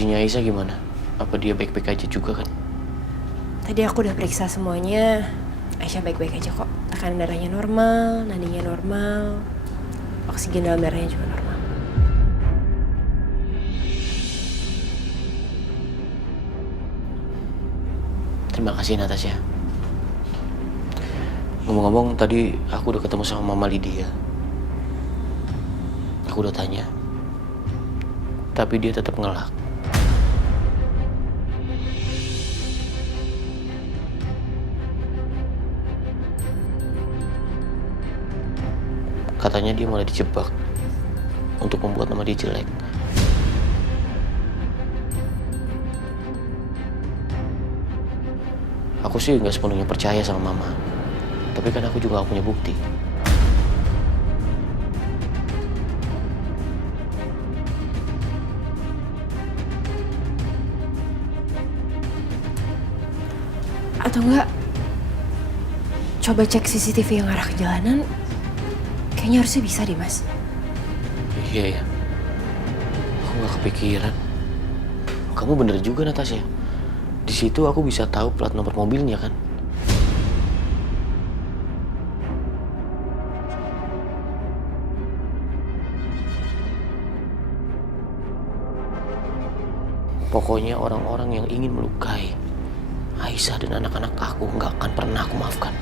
Kondisinya Aisyah gimana? Apa dia baik-baik aja juga kan? Tadi aku udah periksa semuanya. Aisyah baik-baik aja kok. Tekanan darahnya normal, nadinya normal, oksigen dalam darahnya juga normal. Terima kasih Natasha. Ngomong-ngomong, tadi aku udah ketemu sama Mama Lydia. Aku udah tanya, tapi dia tetap ngelak. Katanya dia malah dijebak untuk membuat nama dia jelek. Aku sih nggak sepenuhnya percaya sama Mama, tapi kan aku juga gak punya bukti. Atau enggak, coba cek CCTV yang arah ke jalanan. Kayaknya harusnya bisa deh, Mas. Iya ya, aku nggak kepikiran. Kamu bener juga Natasha. Di situ aku bisa tahu plat nomor mobilnya kan. Pokoknya orang-orang yang ingin melukai Aisyah dan anak-anak aku nggak akan pernah aku maafkan.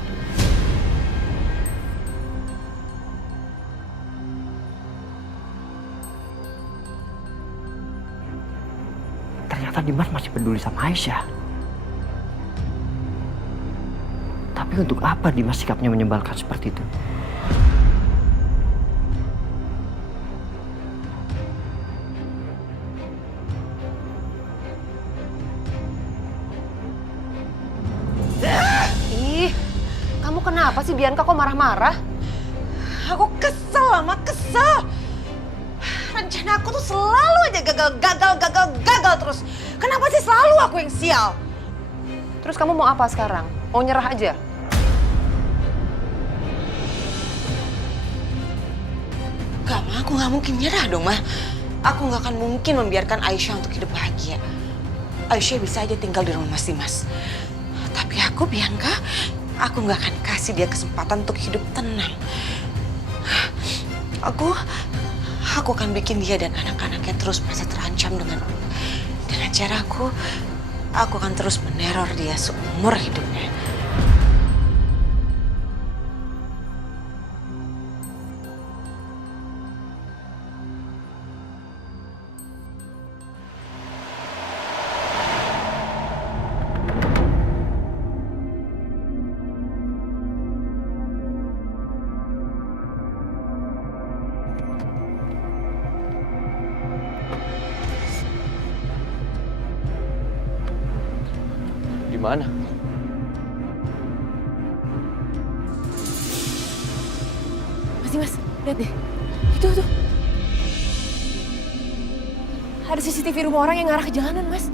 Ternyata Dimas masih peduli sama Aisyah. Tapi untuk apa Dimas sikapnya menyebalkan seperti itu? Ih, kamu kenapa sih Bianca kok marah-marah? Aku kesel, Mama, kesel. Rencana aku tuh selalu aja gagal terus. Kenapa sih selalu aku yang sial? Terus kamu mau apa sekarang? Mau nyerah aja? Gak, Ma, aku gak mungkin nyerah dong, Ma. Aku gak akan mungkin membiarkan Aisyah untuk hidup bahagia. Aisyah bisa aja tinggal di rumah Mas Dimas. Tapi aku, Bianca, aku gak akan kasih dia kesempatan untuk hidup tenang. Aku akan bikin dia dan anak-anaknya terus merasa terancam dengan cara aku akan terus meneror dia seumur hidupnya. Di mana? Mas Dimas, lihat deh. Itu tuh. Ada CCTV rumah orang yang ngarah ke jalanan, Mas.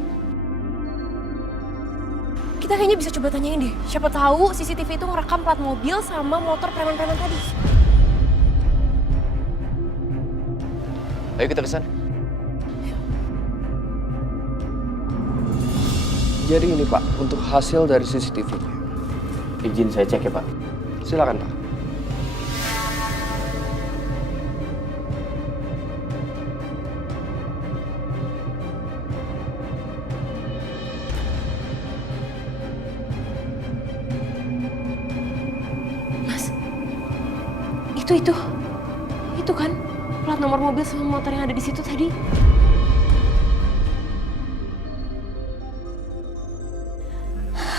Kita kayaknya bisa coba tanyain deh. Siapa tahu CCTV itu ngerekam plat mobil sama motor preman-preman tadi. Ayo kita kesana. Jadi ini Pak, untuk hasil dari CCTV-nya. Izin saya cek ya Pak. Silakan Pak. Mas, itu kan plat nomor mobil sama motor yang ada di situ tadi.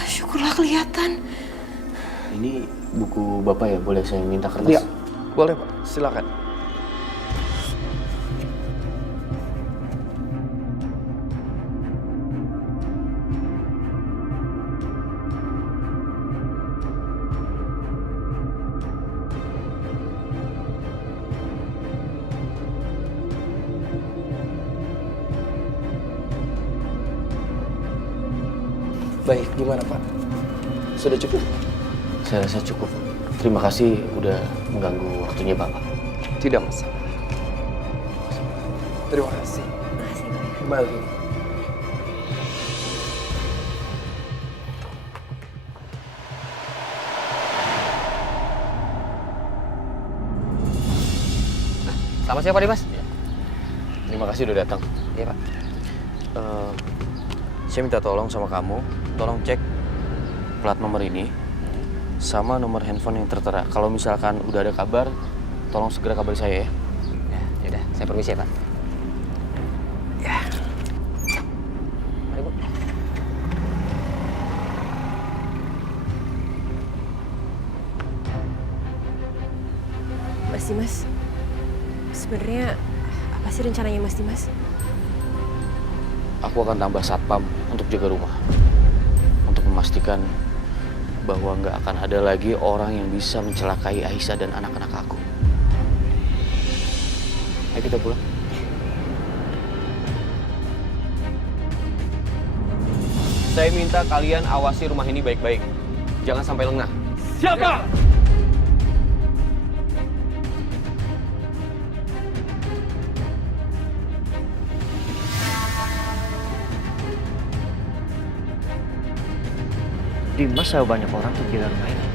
Syukurlah kelihatan. Ini buku Bapak ya, boleh saya minta kertas? Iya, boleh Pak, silakan. Baik, gimana Pak? Sudah cukup? Saya rasa cukup. Terima kasih udah mengganggu waktunya Bapak. Tidak masalah. Terima kasih. Makasih, Pak. Kembali. Sama siapa Dimas? Terima kasih udah datang. Iya Pak. Saya minta tolong sama kamu, tolong cek plat nomor ini sama nomor handphone yang tertera. Kalau misalkan udah ada kabar, tolong segera kabari saya ya. Ya udah, saya permisi ya Pak. Ya. Mari Bu. Mas Dimas, sebenarnya apa sih rencananya Mas Dimas? Aku akan tambah satpam untuk jaga rumah. Untuk memastikan bahwa nggak akan ada lagi orang yang bisa mencelakai Aisyah dan anak-anak aku. Ayo kita pulang. Saya minta kalian awasi rumah ini baik-baik. Jangan sampai lengah. Siapa? Dimas sama banyak orang tuh jaga rumah ini.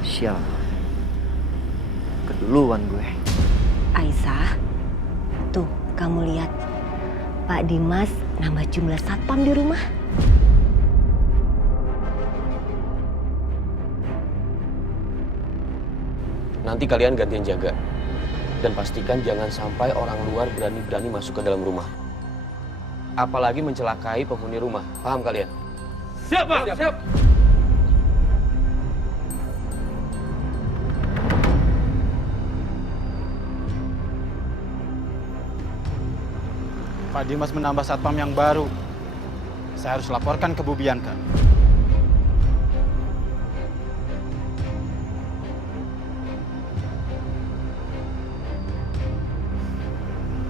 Sial. Keduluan gue. Aisyah, tuh kamu lihat Pak Dimas nambah jumlah satpam di rumah. Nanti kalian gantian jaga. Dan pastikan jangan sampai orang luar berani-berani masuk ke dalam rumah. Apalagi mencelakai penghuni rumah. Paham kalian? Siap, Pak. Siap. Pak Dimas menambah satpam yang baru. Saya harus laporkan ke Bu Bianca.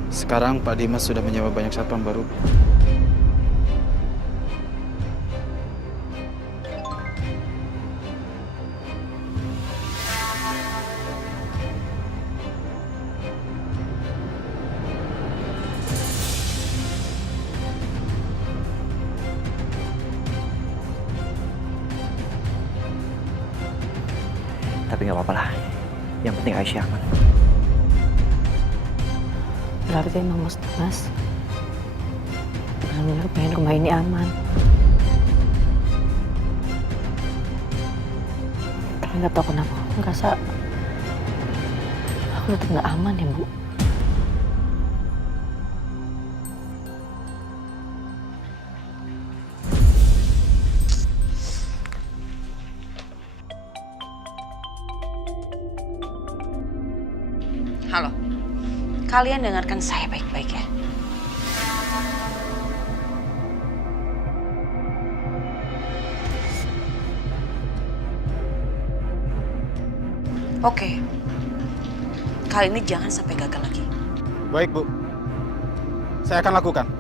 Sekarang Pak Dimas sudah menyewa banyak satpam baru. Tapi nggak apa-apa lah. Yang penting Aisyah aman. Berarti emang Mas Dimas benar-benar pengen rumah ini aman. Tapi nggak tahu kenapa aku ngerasa aku tetap nggak aman ya Bu. Halo, kalian dengarkan saya baik-baik ya. Oke, kali ini jangan sampai gagal lagi. Baik, Bu. Saya akan lakukan.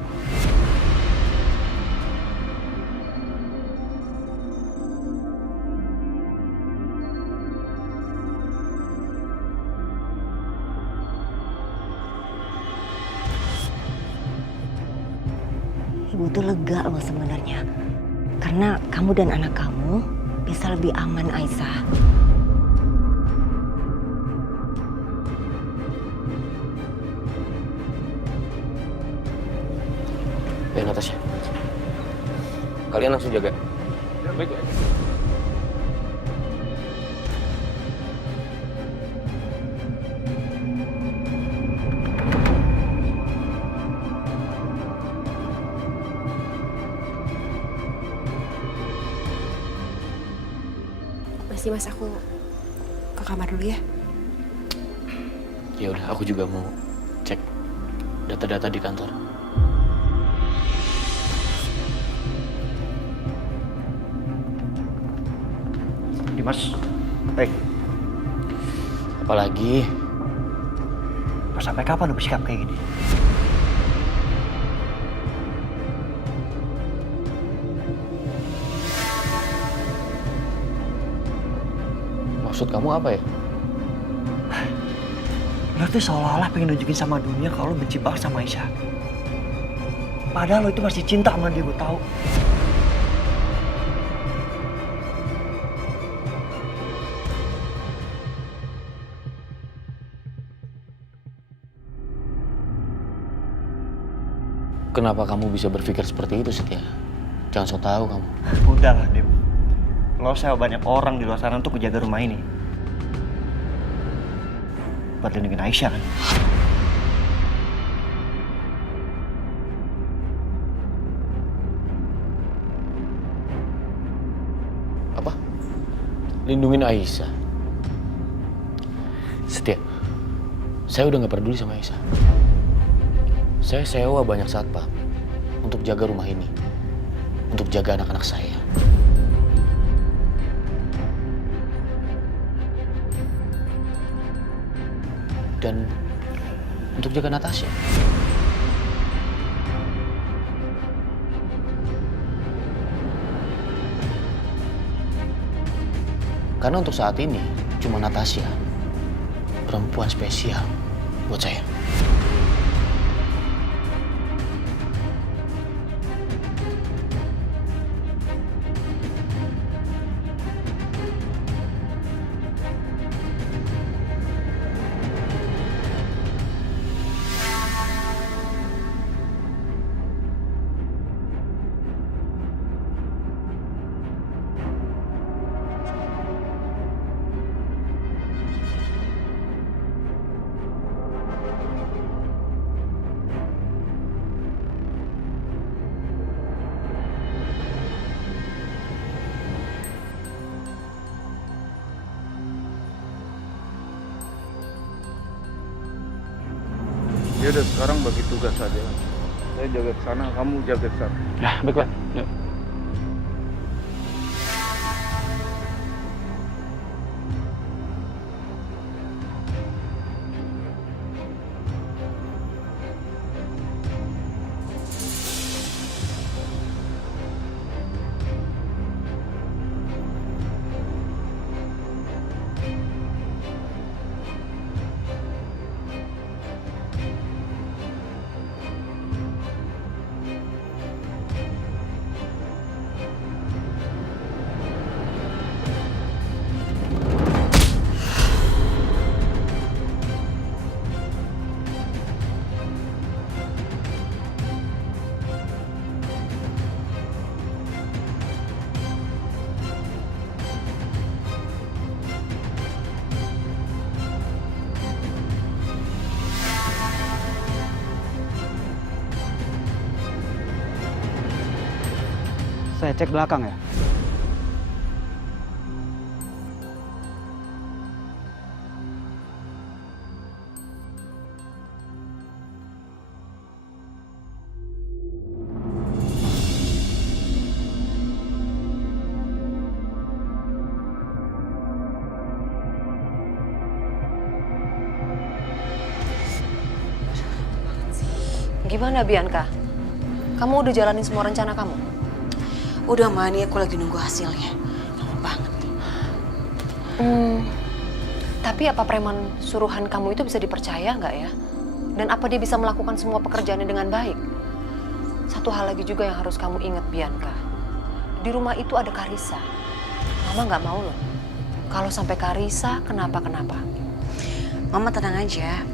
Ibu tuh lega loh sebenarnya. Karena kamu dan anak kamu bisa lebih aman, Aisyah. Ya, Natasha. Kalian langsung jaga. Baik. Mas Dimas, aku ke kamar dulu ya. Ya udah, aku juga mau cek data-data di kantor. Dimas, baik. Apalagi Sampai kapan lu bersikap kayak gini? maksud kamu apa ya? Lo tuh seolah-olah pengen nunjukin sama dunia kalau lo benci banget sama Aisyah. Padahal lo itu masih cinta sama dia, gue tahu. Kenapa kamu bisa berpikir seperti itu, Setia? Jangan sok tahu kamu. Udahlah, Dim. Lo saya banyak orang di luar sana untuk menjaga rumah ini. Buat lindungin Aisyah kan? Apa? Lindungin Aisyah? Setia, saya udah gak peduli sama Aisyah. Saya sewa banyak satpam untuk jaga rumah ini, untuk jaga anak-anak saya. Dan untuk jaga Natasha. Karena untuk saat ini cuma Natasha, perempuan spesial buat saya. Ya udah, sekarang bagi tugas saja. Saya jaga ke sana, kamu jaga ke sana. Ya, baik Pak. Yuk. Saya cek belakang ya. Gimana Bianca? Kamu udah jalanin semua rencana kamu? Udah, Ma, ini aku lagi nunggu hasilnya. Lama banget. Tapi apa preman suruhan kamu itu bisa dipercaya nggak ya? Dan apa dia bisa melakukan semua pekerjaannya dengan baik? Satu hal lagi juga yang harus kamu ingat, Bianca. Di rumah itu ada Karissa. Mama nggak mau loh. Kalau sampai Karissa kenapa-kenapa. Mama tenang aja.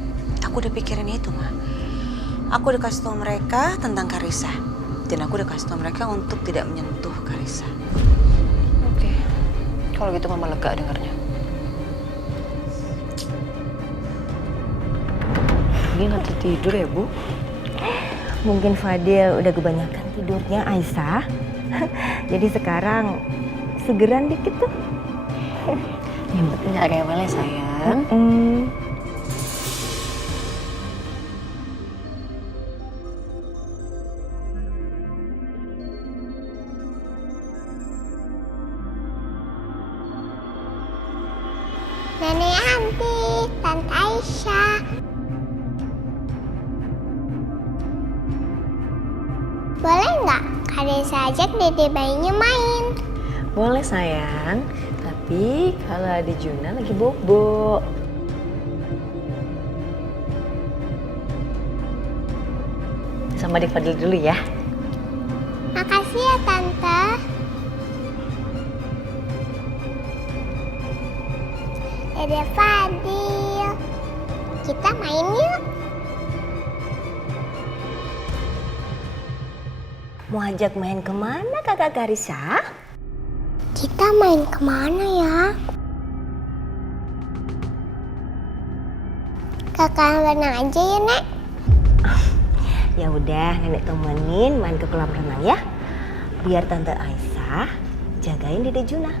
Aku udah pikirin itu, Ma. Aku udah kasih tau mereka tentang Karissa. Dan aku udah kasih tau mereka untuk tidak menyentuh Karissa. Oke. Kalau gitu Mama lega dengarnya. Dia nggak tidur ya, Bu? Mungkin Fadil udah kebanyakan tidurnya, Aisyah. Jadi sekarang segeran dikit tuh. Yang penting gak rewel ya, sayang. Nenek Anti, Tante Aisyah. Boleh nggak Karissa ajak dede bayinya main? Boleh sayang, tapi kalau ada Juna lagi bobo. Sama adik Fadil dulu ya. Makasih ya Tante. Dede Fadil, kita main yuk. Mau ajak main kemana kakak Karissa? Kita main kemana ya? Kakak renang aja ya, Nek. Ya udah, nenek temenin main ke kolam renang ya. Biar Tante Aisyah jagain Dede Juna.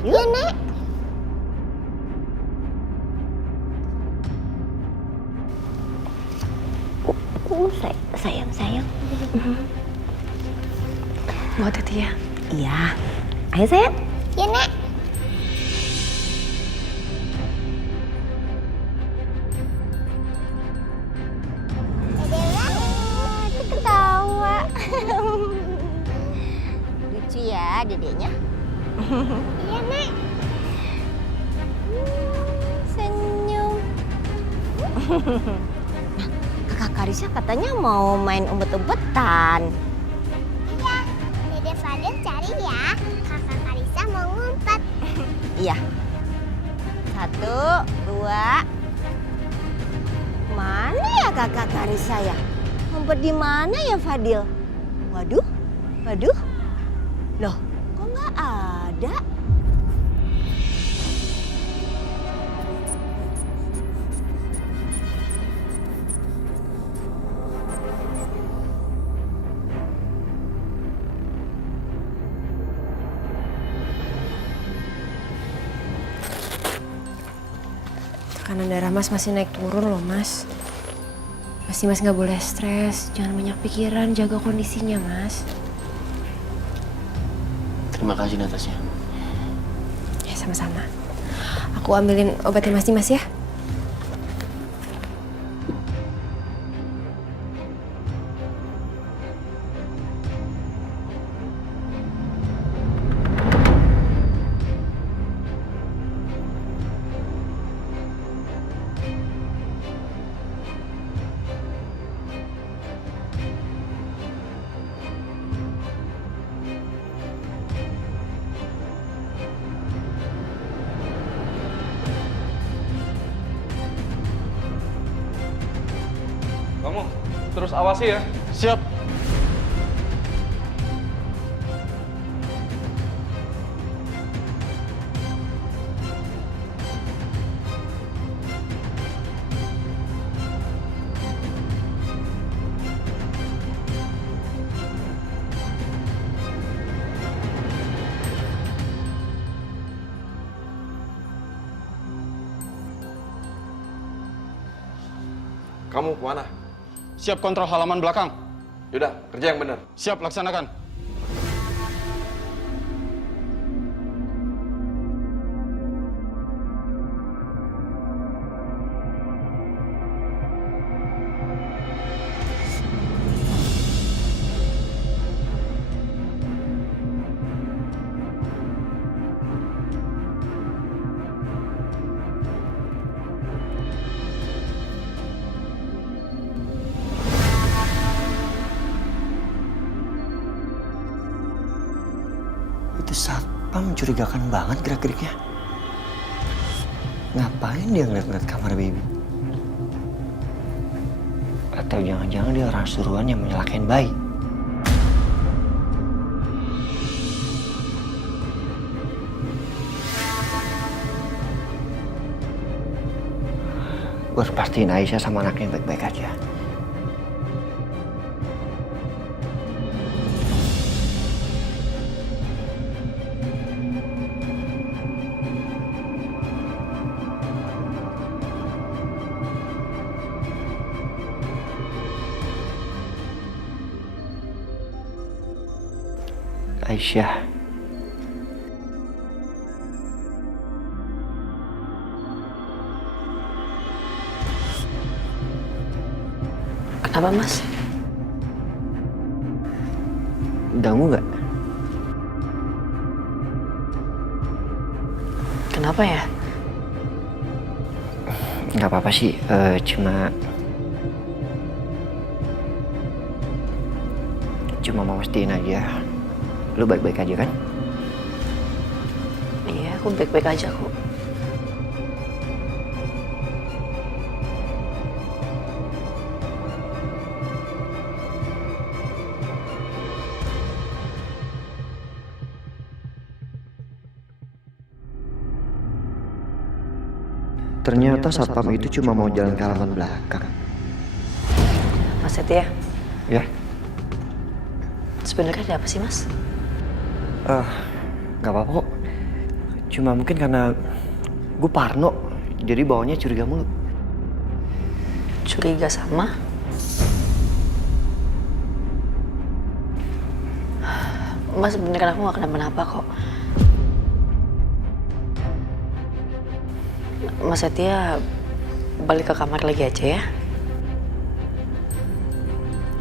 Yuk. Ya, Nek. Sayang. Mau hati ya? Iya. Ayo sayang. Ya, Nek. Dede banget, ketawa. Lucu ya dedenya. Iya, Nek. Senyum. Kakak Karissa katanya mau main umpet-umpetan. Iya, Dede Fadil cari ya. Kakak Karissa mau ngumpet. Iya. 1, 2. Mana ya kakak Karissa ya? Ngumpet di mana ya Fadil? Waduh. Loh, kok nggak ada? Tekanan darah Mas masih naik turun loh, Mas. Pasti Mas nggak boleh stres, jangan banyak pikiran, jaga kondisinya, Mas. Terima kasih Natasha. Ya, sama-sama. Aku ambilin obatnya Mas Dimas ya. Kamu terus awasi ya. Siap. Kamu kemana? Siap kontrol halaman belakang. Yaudah, kerja yang benar. Siap laksanakan. Itu satpam mencurigakan banget gerak-geriknya. Ngapain dia ngeliat-ngeliat kamar baby? Atau jangan-jangan dia orang suruhan yang menyelakain bayi? Gue harus pastiin Aisyah sama anaknya baik-baik aja. Aisyah. Kenapa, Mas? Ganggu nggak? Kenapa ya? Nggak apa-apa sih, cuma mau pastiin aja. Lu baik-baik aja kan? Iya, aku baik-baik aja kok. Ternyata satpam itu cuma mau jalan ke halaman belakang. Mas Setia, Ya? sebenarnya ada apa sih Mas? Gak apa-apa kok. Cuma mungkin karena gue parno, jadi bawanya curiga mulu. Curiga sama? Mas beneran aku gak kenapa-napa kok. Mas Setia balik ke kamar lagi aja ya.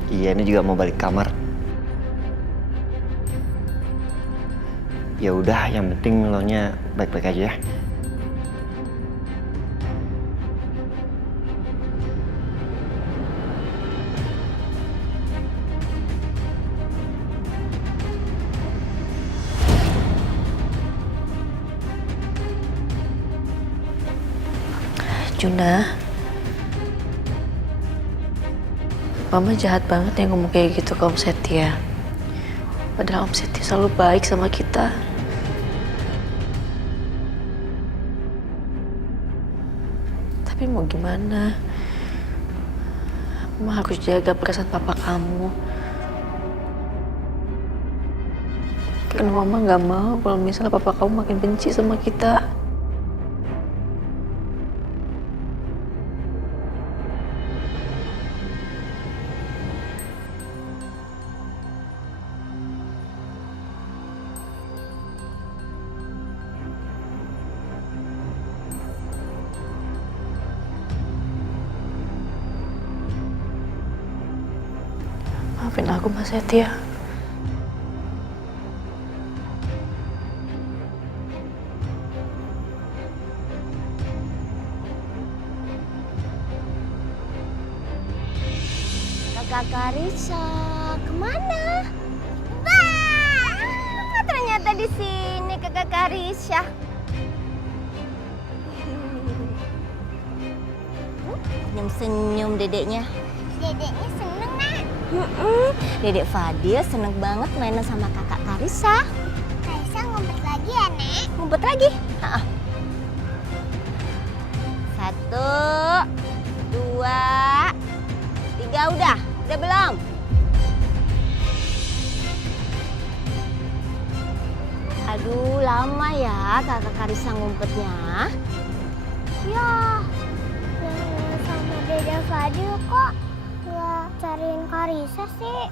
Iya, ini juga mau balik kamar. Ya udah, yang penting lo nya baik-baik aja ya. Juna, Mama jahat banget yang ngomong kayak gitu ke Om Setia. Padahal Om Setia selalu baik sama kita. Tapi mau gimana? Mama harus jaga perasaan papa kamu. Karena Mama gak mau kalau misalnya papa kamu makin benci sama kita. Maafin aku Mas Setia. Kakak Karissa, kemana? Wah, ternyata di sini Kakak Karissa. Senyum-senyum dedeknya. Dedeknya seneng, Nak. Dedek Fadil seneng banget mainan sama Kakak Karissa. Karissa ngumpet lagi ya, Nek? Ngumpet lagi? Heeh. 1, 2, 3, udah belum? Aduh, lama ya Kakak Karissa ngumpetnya. Ya, sama Dede Fadil kok nggak cariin Karissa sih?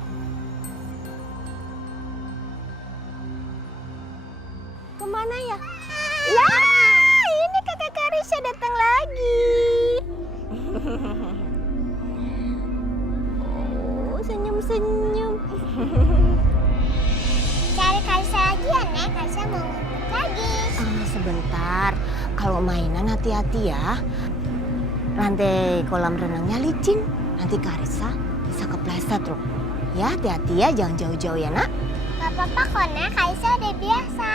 Kemana ya? Lah, ini Kakak Karissa datang lagi. Oh, senyum-senyum. Cari Karissa lagi ya, Nek. Karissa mau ngumpet lagi. Sebentar. Kalau mainan hati-hati ya. Lantai kolam renangnya licin. Nanti Karissa bisa kepleset loh. Ya, hati-hati ya. Jangan jauh-jauh ya, Nak. Gak apa-apa kok, Nek. Karissa udah biasa.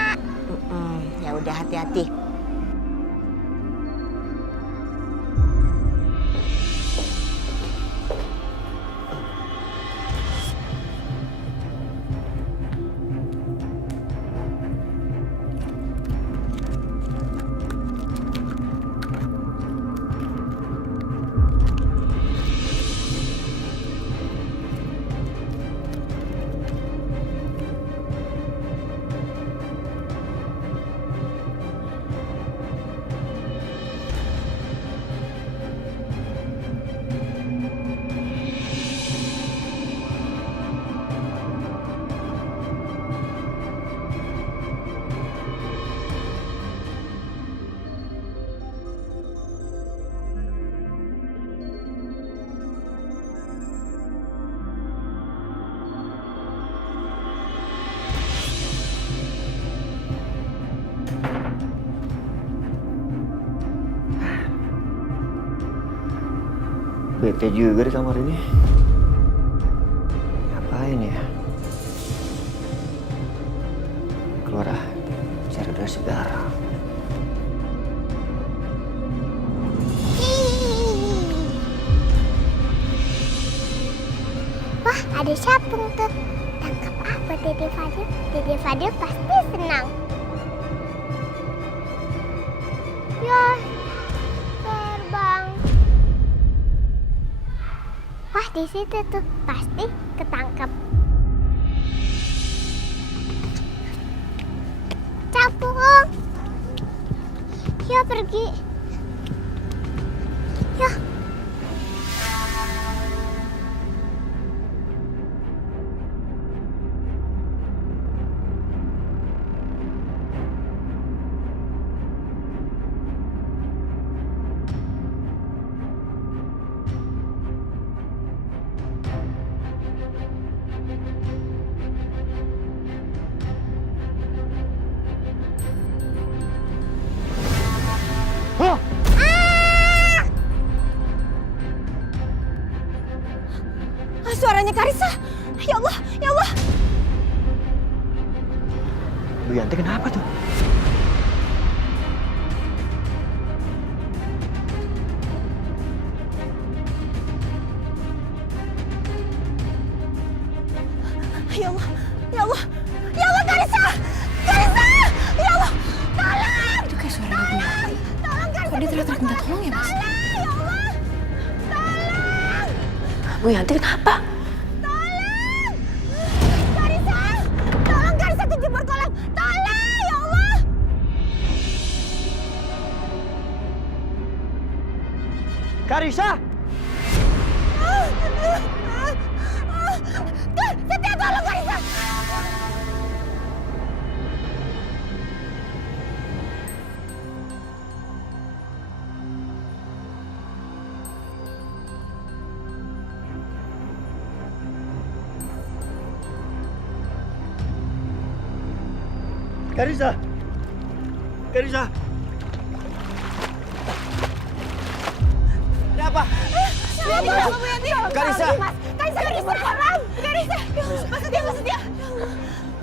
Ya udah, hati-hati. Bete juga di kamar ini. Ngapain ya? Keluar ah, cari udara segar. Wah, ada capung tuh. Tangkap apa Dede Fadil? Dede Fadil pasti senang. Ya, di situ tuh pasti ketangkep. Capung. Ya pergi. Ya. Suaranya Karissa. Ya Allah, ya Allah. Bu Yanti kenapa tuh? Ya Allah, ya Allah. Ya Allah, Karissa. Karissa. Ya Allah. Tolong. Itu kayak suara ibu. Tolong, Karissa. Kok dia teriak-teriak minta tolong ya, Mas? Tolong, ya Allah. Tolong. Bu Yanti kenapa? Tolong. Karissa. Tolong, Karissa kejebur kolam. Tolong, ya Allah. Karissa! Setia, tolong, Karissa. Karissa! Karissa! Ada apa? Bu Yanti. Karissa! Karissa kejebur kolam. Karissa. Maksudnya.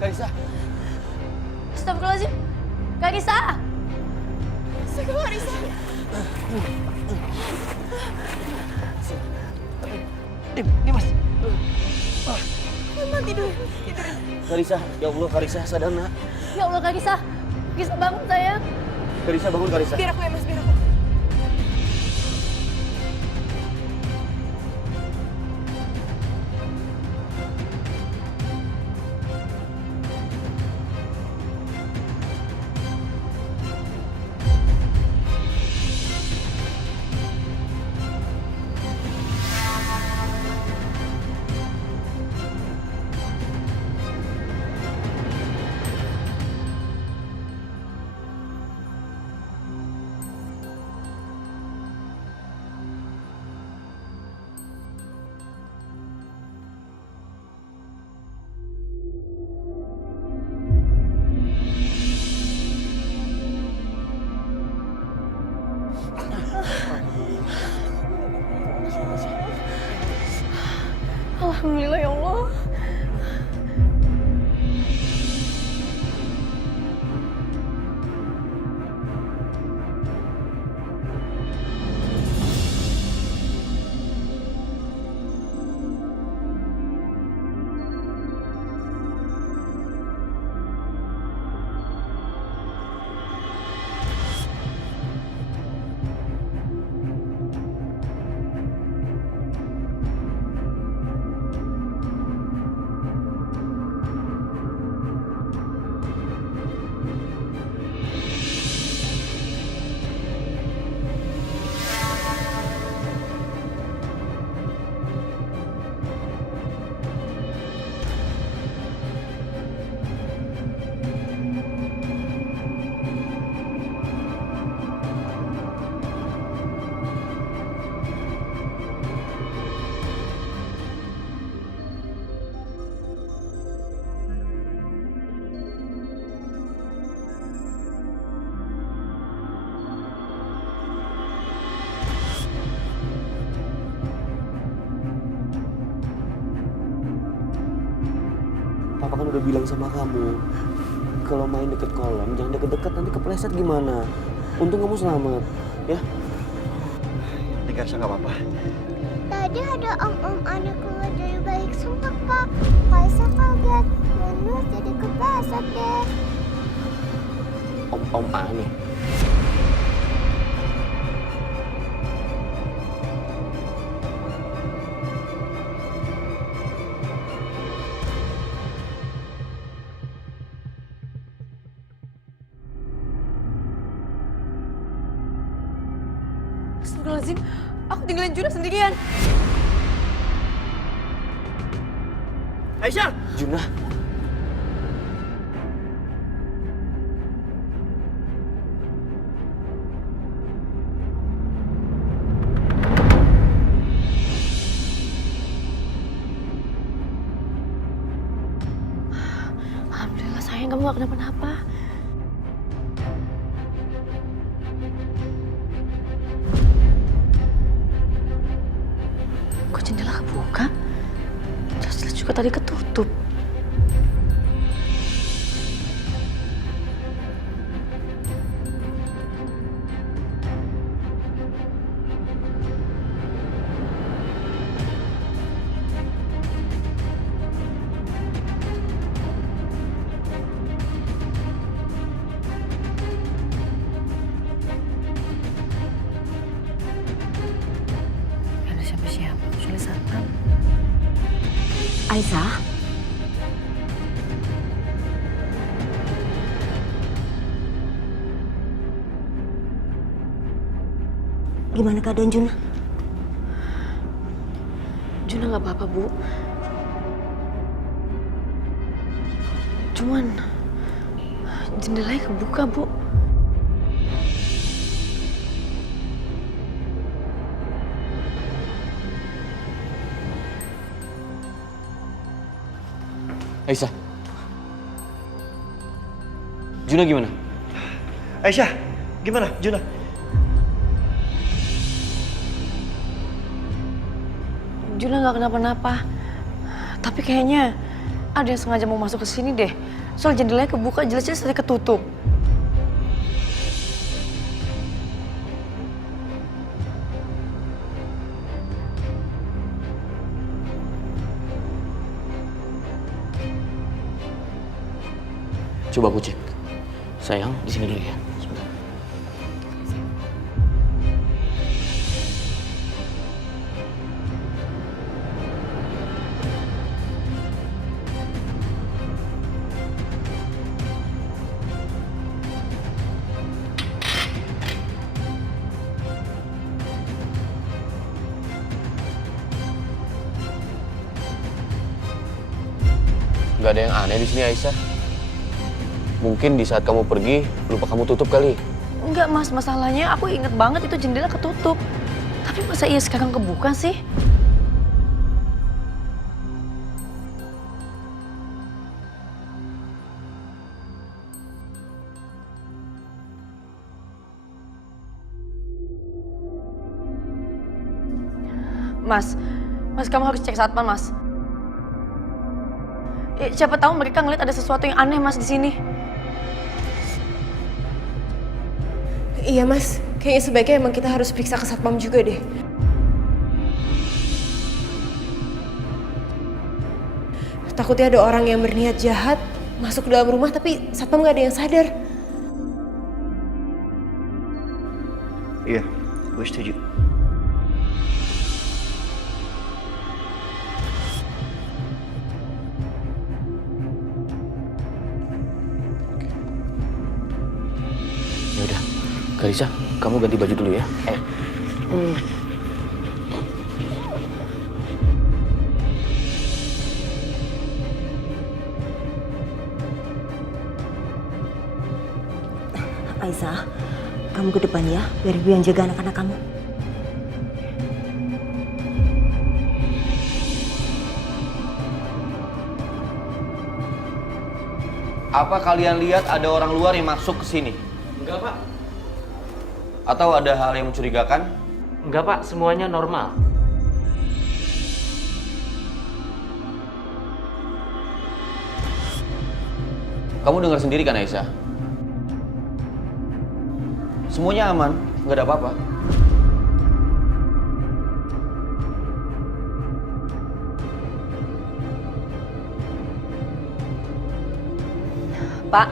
Karissa! Astagfirullahaladzim. Karissa. Karissa. Ini Mas. Mama tidur. Karissa, ya Allah Karissa, sadar nak. Ya Allah, Karissa. Karissa bangun, sayang. Karissa bangun Karissa. Biar aku ya, Mas. Biar aku. Alhamdulillah ya Allah. Papa kan udah bilang sama kamu, kalau main deket kolam jangan deket-deket, nanti kepleset gimana. Untung kamu selamat, ya. Ini Karissa nggak apa-apa. Tadi ada om-om aneh keluar dari balik sungai, Pak. Karissa kaget. Terus jadi kepleset deh. Om aneh. Astagfirullahaladzim. Aku tinggalin Juna sendirian. Aisyah! Juna. Alhamdulillah sayang, kamu gak kenapa-napa. Kok jendela kebuka? Jelas-jelas juga tadi ketutup. Gak ada siapa-siapa, kecuali satpam. Aisyah, gimana keadaan Juna? Juna nggak apa-apa, Bu. Cuman jendelanya kebuka, Bu. Aisyah. Juna gimana? Aisyah, gimana Juna? Juna nggak kenapa-napa. Tapi kayaknya ada yang sengaja mau masuk ke sini deh. Soal jendelanya kebuka, jelas-jelas tadi ketutup. Coba aku cek. Sayang, di sini dulu ya. Gak ada yang aneh di sini, Aisyah. Mungkin di saat kamu pergi, lupa kamu tutup kali. Enggak, Mas. Masalahnya aku inget banget itu jendela ketutup. Tapi masa iya sekarang kebuka sih? Mas, kamu harus cek satpam, Mas. Siapa tahu mereka ngeliat ada sesuatu yang aneh, Mas, di sini. Iya, Mas. Kayaknya sebaiknya emang kita harus periksa ke satpam juga deh. Takutnya ada orang yang berniat jahat masuk ke dalam rumah tapi satpam nggak ada yang sadar. Iya, gue setuju. Ya udah, Karissa, kamu ganti baju dulu ya. Aisyah, kamu ke depan ya, biar ibu yang jaga anak-anak kamu. Apa kalian lihat ada orang luar yang masuk ke sini? Enggak, Pak. Atau ada hal yang mencurigakan? Enggak, Pak. Semuanya normal. Kamu dengar sendiri kan, Aisyah? Semuanya aman, nggak ada apa-apa. Pak,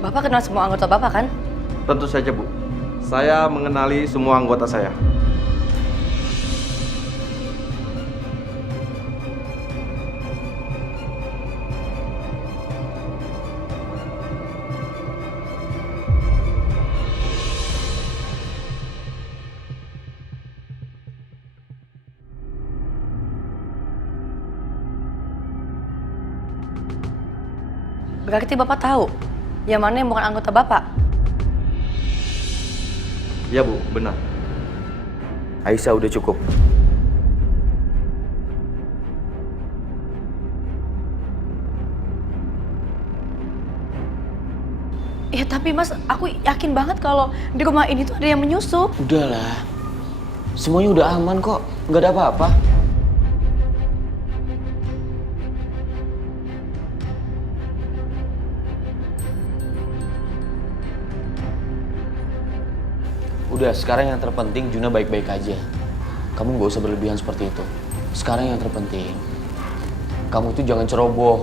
Bapak kenal semua anggota Bapak kan? Tentu saja, Bu. Saya mengenali semua anggota saya. Berarti Bapak tahu yang mana yang bukan anggota Bapak? Ya Bu, benar. Aisyah udah cukup. Ya tapi Mas, aku yakin banget kalau di rumah ini tuh ada yang menyusup. Udahlah. Semuanya udah aman kok. Nggak ada apa-apa. Udah, sekarang yang terpenting Juna baik-baik aja. Kamu nggak usah berlebihan seperti itu. Sekarang yang terpenting, kamu tuh jangan ceroboh.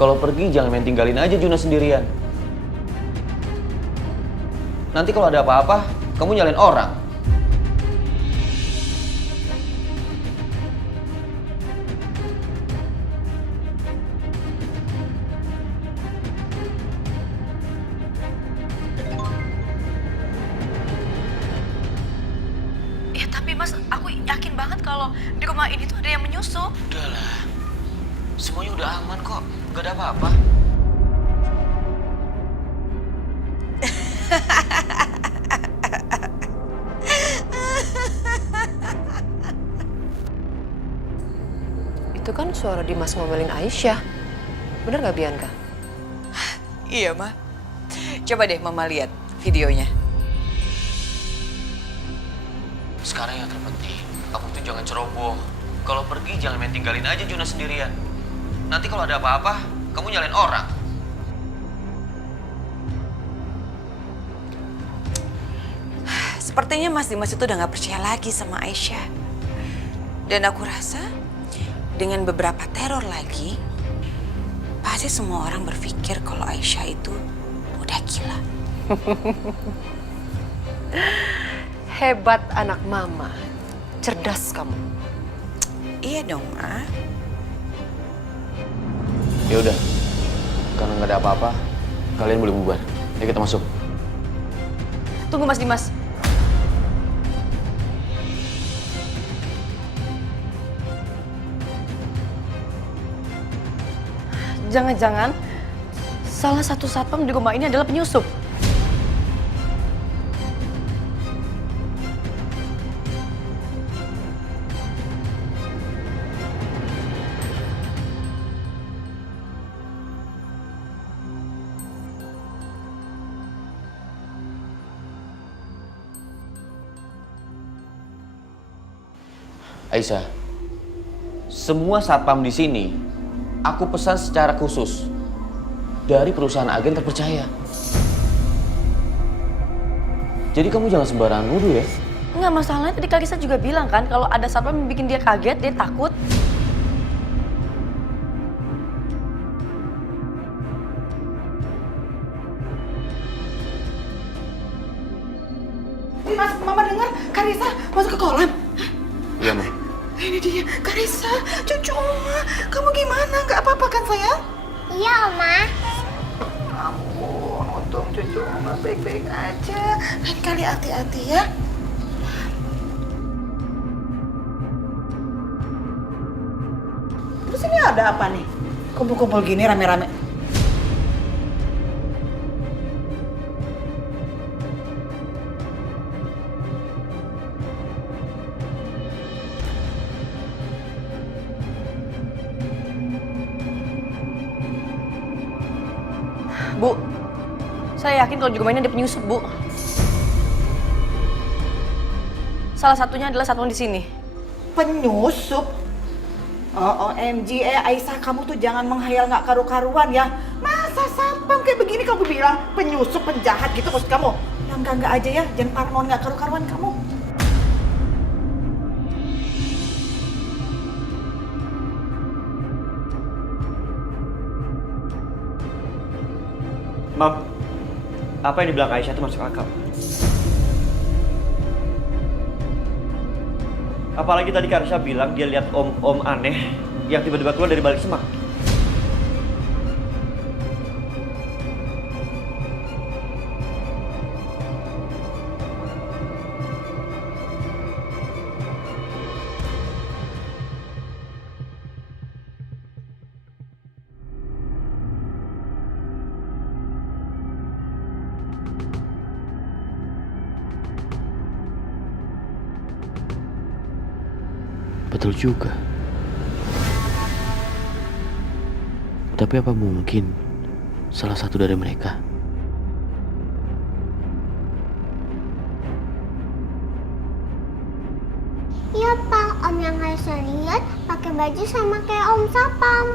Kalau pergi jangan main tinggalin aja Juna sendirian. Nanti kalau ada apa-apa, kamu nyalain orang. Ya tapi Mas, aku yakin banget kalau di rumah ini tuh ada yang menyusup. Udahlah. Semuanya udah aman kok. Nggak ada apa-apa. Itu kan suara Dimas ngomelin Aisyah. Bener nggak Bianca? Iya, Ma. Coba deh Mama lihat videonya. Sekarang yang terpenting, kamu tuh jangan ceroboh. Kalau pergi jangan main tinggalin aja Juna sendirian. Nanti kalau ada apa-apa, kamu nyalain orang. Sepertinya Mas Dimas itu udah gak percaya lagi sama Aisyah. Dan aku rasa dengan beberapa teror lagi, pasti semua orang berpikir kalau Aisyah itu udah gila. Hebat anak mama. Cerdas kamu. Iya dong, Ma. Ya udah, karena nggak ada apa-apa, kalian boleh bubar. Ayo kita masuk. Tunggu Mas Dimas. Jangan-jangan salah satu satpam di rumah ini adalah penyusup. Aisyah, semua satpam di sini aku pesan secara khusus dari perusahaan agen terpercaya. Jadi kamu jangan sembarangan nuduh ya. Enggak, masalahnya tadi Kak Risa juga bilang kan kalau ada satpam yang bikin dia kaget, dia takut. Mas, Mama dengar Kak Risa masuk ke kolam. Iya, Ma. Ini dia, Kak Risa, cucu Oma. Kamu gimana? Nggak apa-apa kan, sayang? Iya, Oma. Ampun, untung cucu Oma baik-baik aja. Lain kali hati-hati ya. Terus ini ada apa nih? Kumpul-kumpul gini rame-rame. Bu, saya yakin kalau di rumah ini ada penyusup, Bu. Salah satunya adalah satpam di sini. Penyusup? OMG, Aisyah, kamu tuh jangan menghayal nggak karu-karuan ya. Masa satpam kayak begini kamu bilang penyusup, penjahat gitu maksud kamu? Yang enggak aja ya, jangan parnoan nggak karu-karuan kamu. Mam, apa yang dibilang Aisyah itu masuk akal. Apalagi tadi Kak Risa bilang dia lihat om-om aneh yang tiba-tiba keluar dari balik semak. Betul juga. Tapi apa mungkin salah satu dari mereka? Iya Pak, Om yang Aisyah lihat pakai baju sama kayak Om Sapam.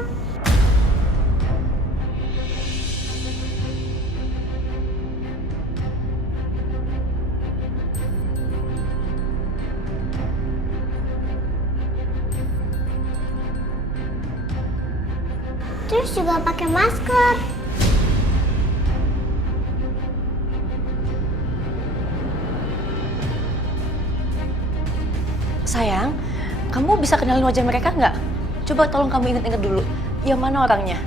Terus juga pakai masker. Sayang, kamu bisa kenalin wajah mereka nggak? Coba tolong kamu inget-inget dulu. Yang mana orangnya?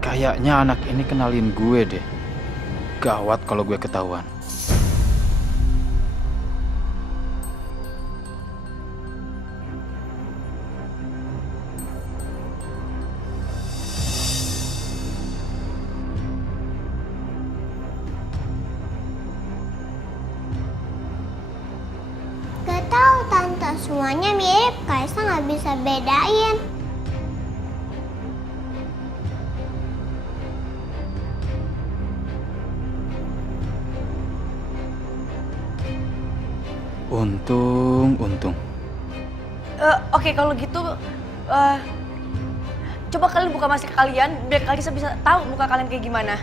Kayaknya anak ini kenalin gue deh. Gawat kalau gue ketahuan. Gak tahu Tante, semuanya mirip. Kaisa nggak bisa bedain. Untung. Oke, kalau gitu, coba kalian buka masker kalian, biar Kalisa bisa tahu muka kalian kayak gimana.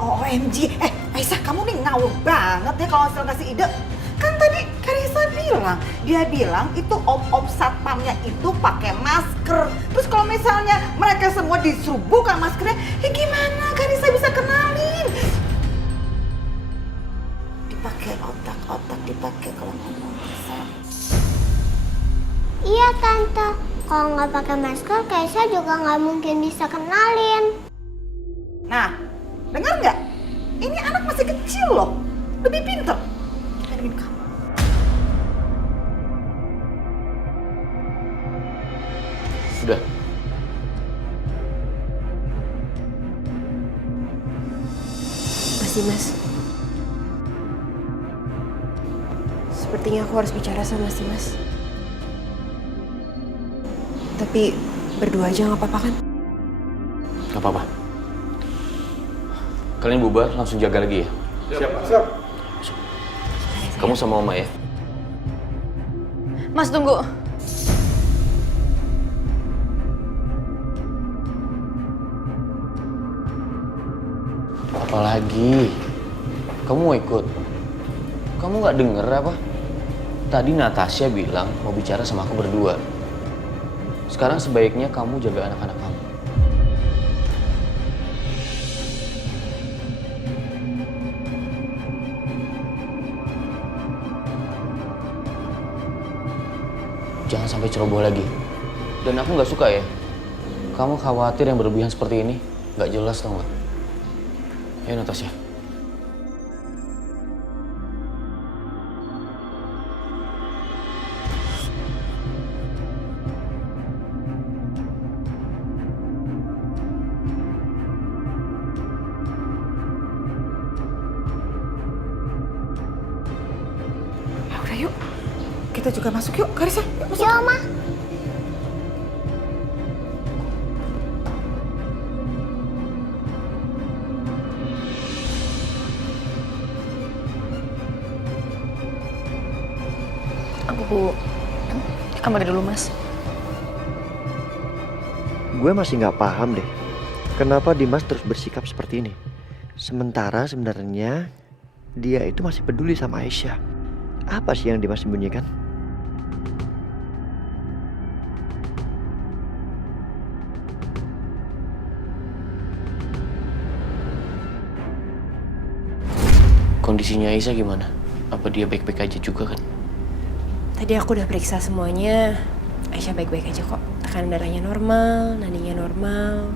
OMG, Aisyah kamu nih ngawur banget ya kalau Asal kasih ide. Kan tadi Karisa bilang, dia bilang itu om-om satpamnya itu pakai masker. Terus kalau misalnya mereka semua disuruh buka maskernya, ya gimana Karisa bisa kenalin? Dipakai otak, dipakai kalau ngomong bisa. Iya Tante, kalau nggak pakai masker, Kaisa juga nggak mungkin bisa kenalin. Nah, dengar nggak? Ini anak masih kecil loh, lebih pinter. Dibandingin kamu. Sudah. Masih, Mas. Sepertinya aku harus bicara sama si Mas. Tapi berdua aja nggak apa-apa kan? Gak apa-apa. Kalian bubar, langsung jaga lagi ya? Siap. Kamu sama Oma ya? Mas, tunggu. Apalagi? Kamu mau ikut? Kamu nggak denger apa? Tadi Natasha bilang mau bicara sama aku berdua. Sekarang sebaiknya kamu jaga anak-anak kamu. Jangan sampai ceroboh lagi. Dan aku nggak suka ya. Kamu khawatir yang berlebihan seperti ini. Nggak jelas tau nggak? Ayo Natasha. Ya udah yuk, kita juga masuk yuk, Karisa. Yuk masuk. Ya Oma. Aku ke kamar dulu, Mas. Gue masih nggak paham deh, kenapa Dimas terus bersikap seperti ini. Sementara sebenarnya dia itu masih peduli sama Aisyah. Apa sih yang Dimas sembunyikan? kondisinya Aisyah gimana? Apa dia baik-baik aja juga kan? Tadi aku udah periksa semuanya. Aisyah baik-baik aja kok. Tekanan darahnya normal, nadinya normal,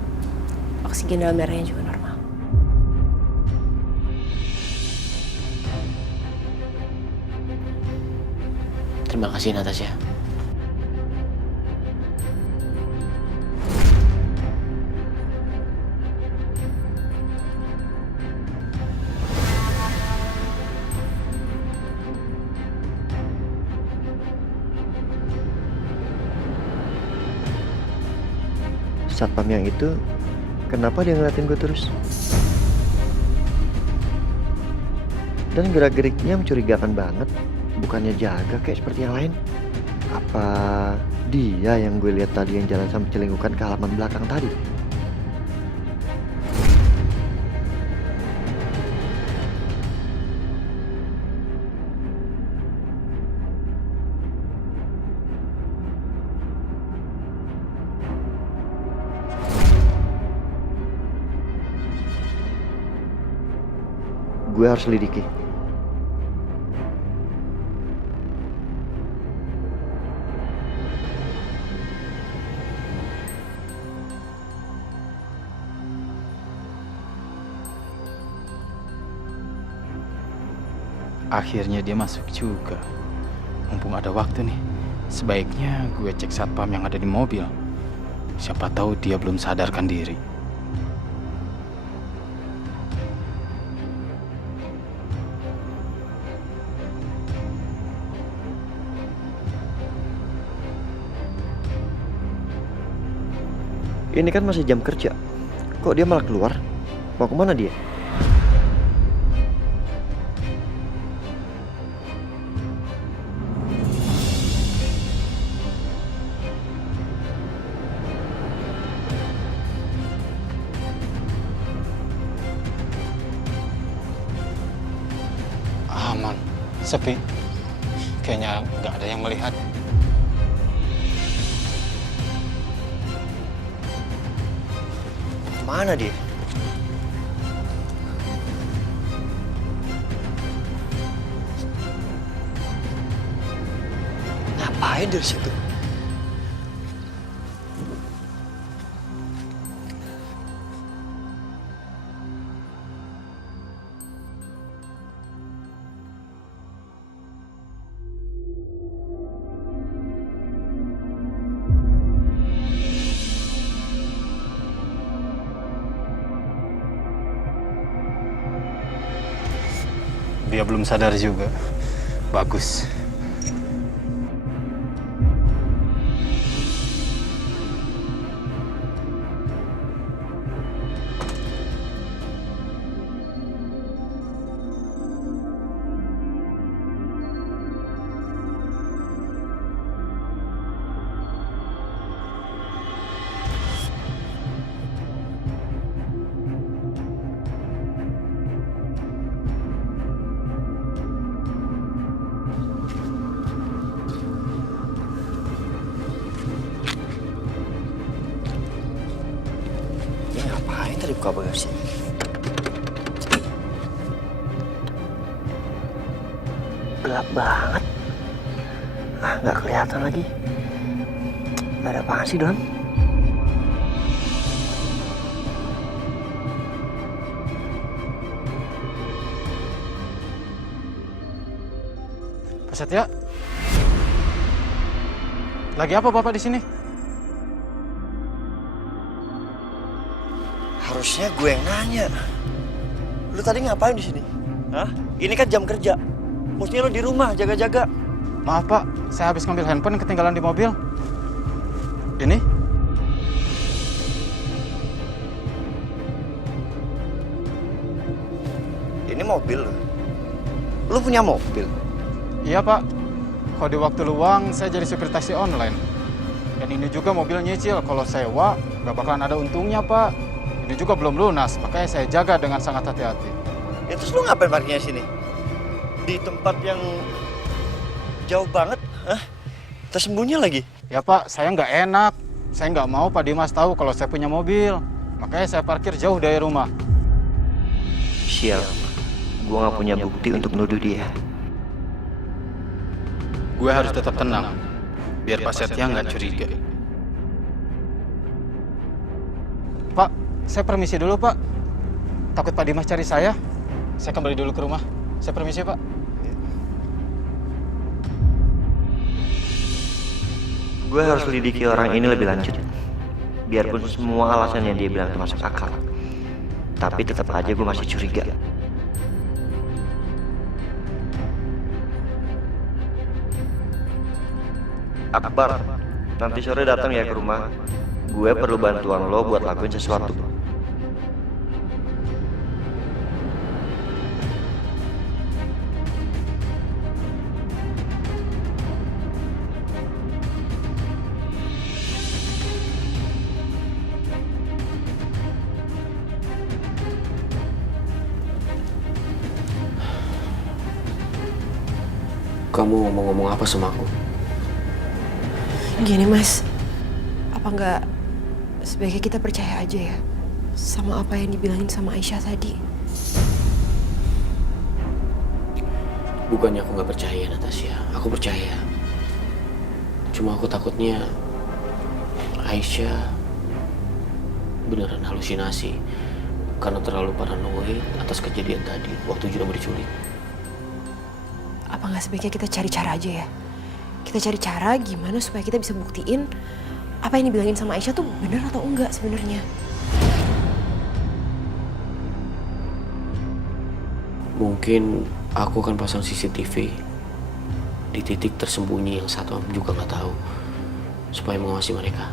oksigen dalam darahnya juga normal. Terima kasih Natasha. Satpam yang itu, kenapa dia ngeliatin gue terus? Dan gerak-geriknya mencurigakan banget. Bukannya jaga kayak seperti yang lain. Apa dia yang gue lihat tadi yang jalan sampai celingkukan ke halaman belakang tadi? Gue harus lidiki. Akhirnya dia masuk juga. Mumpung ada waktu nih, sebaiknya gue cek satpam yang ada di mobil. Siapa tahu dia belum sadarkan diri. Ini kan masih jam kerja. Kok dia malah keluar? Mau kemana dia? Aman, sepi. Kayaknya nggak ada yang melihat. Mana dia? Ngapain dari situ? Dia belum sadar juga. Bagus. Ngapain tadi buka bagasi? Gelap banget. Nggak kelihatan lagi. Ada apaan sih, Don? Pak Setia? Lagi apa Bapak di sini? Harusnya gue yang nanya. Lu tadi ngapain di sini? Hah? Ini kan jam kerja. Mestinya lu di rumah jaga-jaga. Maaf Pak, saya habis ngambil handphone yang ketinggalan di mobil. Ini? Ini mobil lu. Lu punya mobil? Iya Pak. Kalau di waktu luang saya jadi supir taksi online. Dan ini juga mobil nyicil. Kalau sewa nggak bakalan ada untungnya Pak. Ini juga belum lunas, makanya saya jaga dengan sangat hati-hati. Ya terus lu ngapain parkirnya sini? Di tempat yang jauh banget, hah? Tersembunyi lagi? Ya Pak, saya nggak enak. Saya nggak mau Pak Dimas tahu kalau saya punya mobil. Makanya saya parkir jauh dari rumah. Sial. gue gak punya bukti untuk nuduh dia. Gue harus tetap tenang, biar Pak Setia nggak curiga. Pak, saya permisi dulu, Pak. Takut Pak Dimas cari saya kembali dulu ke rumah. Saya permisi, Pak. Gue harus lidiki orang ini lebih lanjut. Biarpun semua alasan yang dia bilang itu masuk akal, tapi tetap aja gue masih curiga. Akbar, nanti sore datang ya ke rumah. Gue perlu bantuan lo buat lakuin sesuatu. Kamu ngomong-ngomong apa sama aku? Gini Mas, apa nggak sebaiknya kita percaya aja ya sama apa yang dibilangin sama Aisyah tadi? Bukannya aku nggak percaya, Natasha. Aku percaya. Cuma aku takutnya Aisyah beneran halusinasi karena terlalu paranoid atas kejadian tadi waktu Junama diculik. Apa nggak sebaiknya kita cari cara aja ya? Kita cari cara gimana supaya kita bisa buktiin apa yang dibilangin sama Aisyah tuh bener atau enggak sebenarnya. Mungkin aku akan pasang CCTV di titik tersembunyi yang satu juga nggak tahu supaya mengawasi mereka.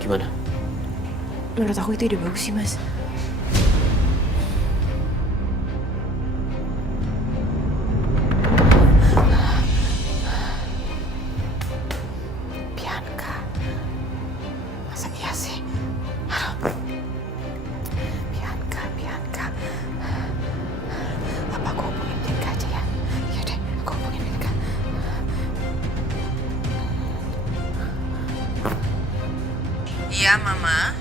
Gimana? Menurut aku itu ide bagus sih Mas. Iya, Mama.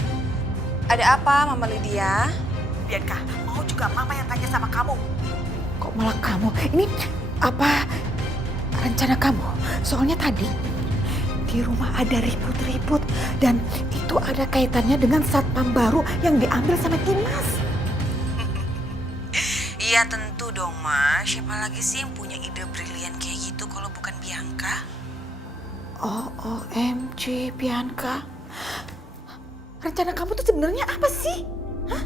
Ada apa, Mama Lydia? Bianca, mau juga mama yang tanya sama kamu. Kok malah kamu? Ini apa rencana kamu? Soalnya tadi di rumah ada ribut-ribut dan itu ada kaitannya dengan satpam baru yang diambil sama Dimas. Iya tentu dong, Ma. Siapa lagi sih yang punya ide brilian kayak gitu kalau bukan Bianca? Oh, OMG, Bianca. Rencana kamu tuh sebenarnya apa sih? Hah?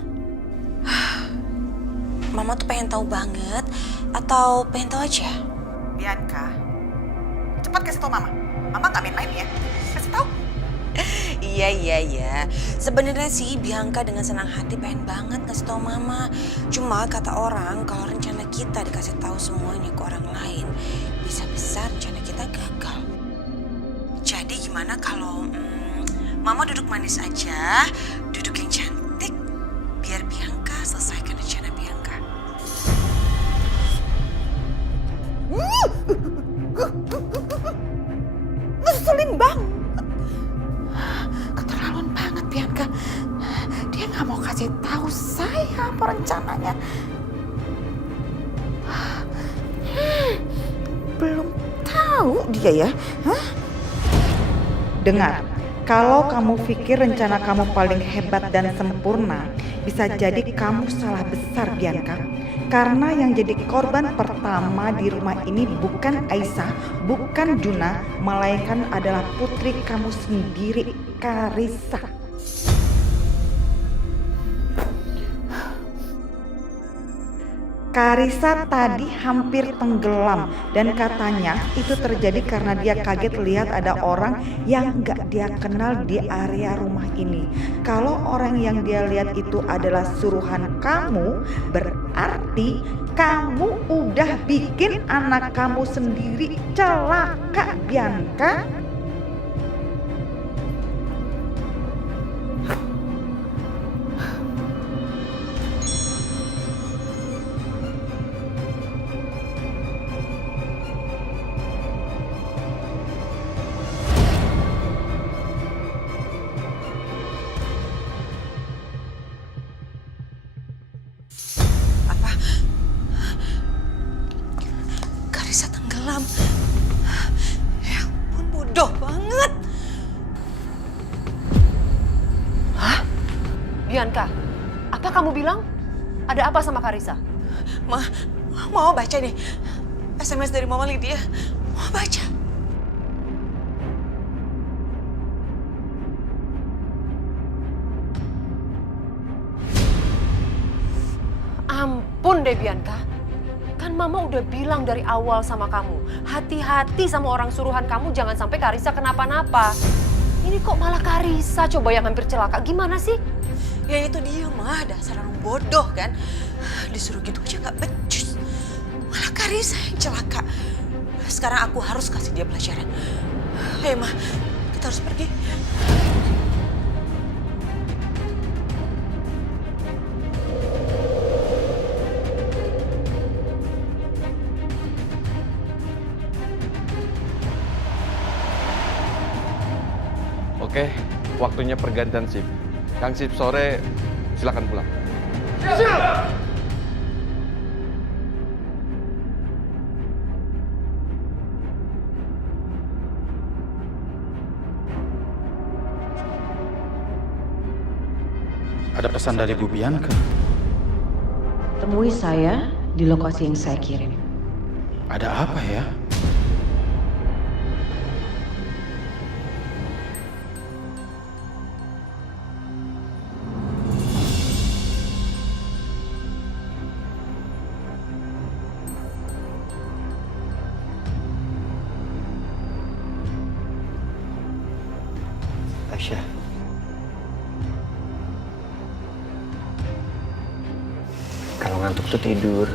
Mama tuh pengen tahu banget atau pengen tahu aja? Bianca, cepat kasih tahu Mama. Mama nggak main-main ya. Kasih tahu. Iya. Sebenarnya sih Bianca dengan senang hati pengen banget kasih tahu Mama. Cuma kata orang kalau rencana kita dikasih tahu semuanya ke orang lain, bisa-bisa rencana kita gagal. Jadi gimana kalau Mama duduk manis aja, duduk yang cantik, biar Bianca selesaikan rencana Bianca. Ngeselin banget. Keterlaluan banget Bianca. Dia nggak mau kasih tahu saya apa rencananya. Belum tahu dia ya. Hah? Dengar. Kalau kamu pikir rencana kamu paling hebat dan sempurna, bisa jadi kamu salah besar, Bianca. Karena yang jadi korban pertama di rumah ini bukan Aisyah, bukan Juna, melainkan adalah putri kamu sendiri, Karissa. Karissa tadi hampir tenggelam dan katanya itu terjadi karena dia kaget lihat ada orang yang gak dia kenal di area rumah ini. Kalau orang yang dia lihat itu adalah suruhan kamu, berarti kamu udah bikin anak kamu sendiri celaka, Bianca. bodoh banget. Hah? Bianca, apa kamu bilang? Ada apa sama Karissa? Mau baca nih. SMS dari Mama Lydia. Mau baca. Ampun deh Bianca. Kan Mama udah bilang dari awal sama kamu. Hati-hati sama orang suruhan kamu, jangan sampai Karissa kenapa-napa. Ini kok malah Karissa coba yang hampir celaka. Gimana sih? Ya itu dia mah, dasar orang bodoh kan. Disuruh gitu aja gak becus. Malah Karissa yang celaka. Sekarang aku harus kasih dia pelajaran. Hei Ma, kita harus pergi. Oke, waktunya pergantian shift. Kang shift sore, silakan pulang. Siap! Ada pesan dari Bu Bianca. Temui saya di lokasi yang saya kirim. Ada apa ya? Aisyah. Kalau ngantuk tuh tidur.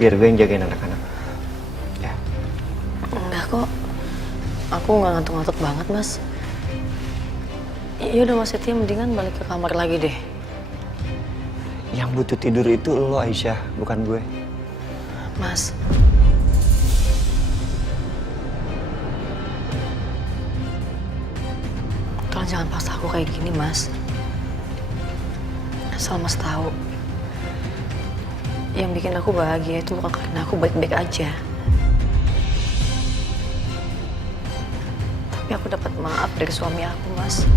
Biar gue yang jagain anak-anak. Ya. Enggak kok. Aku nggak ngantuk-ngantuk banget, Mas. Ya udah Mas Setia, mendingan balik ke kamar lagi deh. Yang butuh tidur itu lo Aisyah, bukan gue. Mas. Tolong jangan paksa aku kayak gini, Mas. Asal Mas tahu, yang bikin aku bahagia itu bukan karena aku baik-baik aja. Tapi aku dapat maaf dari suami aku, Mas.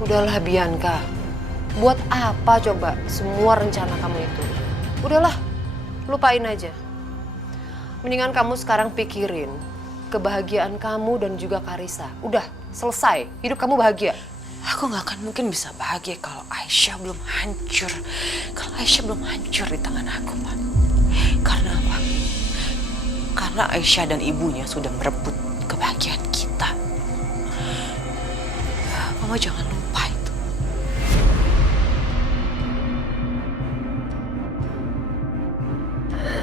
Udahlah Bianca. Buat apa coba semua rencana kamu itu? Udahlah, lupain aja. Mendingan kamu sekarang pikirin kebahagiaan kamu dan juga Karissa. Udah, selesai. Hidup kamu bahagia. Aku gak akan mungkin bisa bahagia kalau Aisyah belum hancur. Kalau Aisyah belum hancur di tangan aku, Pak. Karena apa? Karena Aisyah dan ibunya sudah merebut kebahagiaan kita. Mama jangan lupa itu.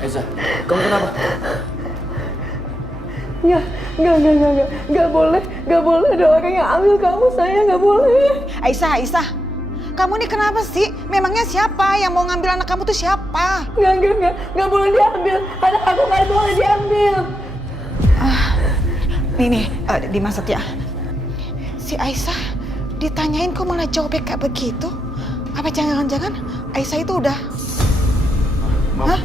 Eza, kamu kenapa? Nggak boleh ada orang yang ambil kamu, saya nggak boleh. Aisyah, kamu nih kenapa sih? Memangnya siapa yang mau ngambil anak kamu tuh siapa? Nggak boleh diambil, anak aku nggak boleh diambil. Nih, Dimas Setia. Si Aisyah ditanyain kok malah jawabnya kayak begitu? Apa jangan-jangan Aisyah itu udah... Hah?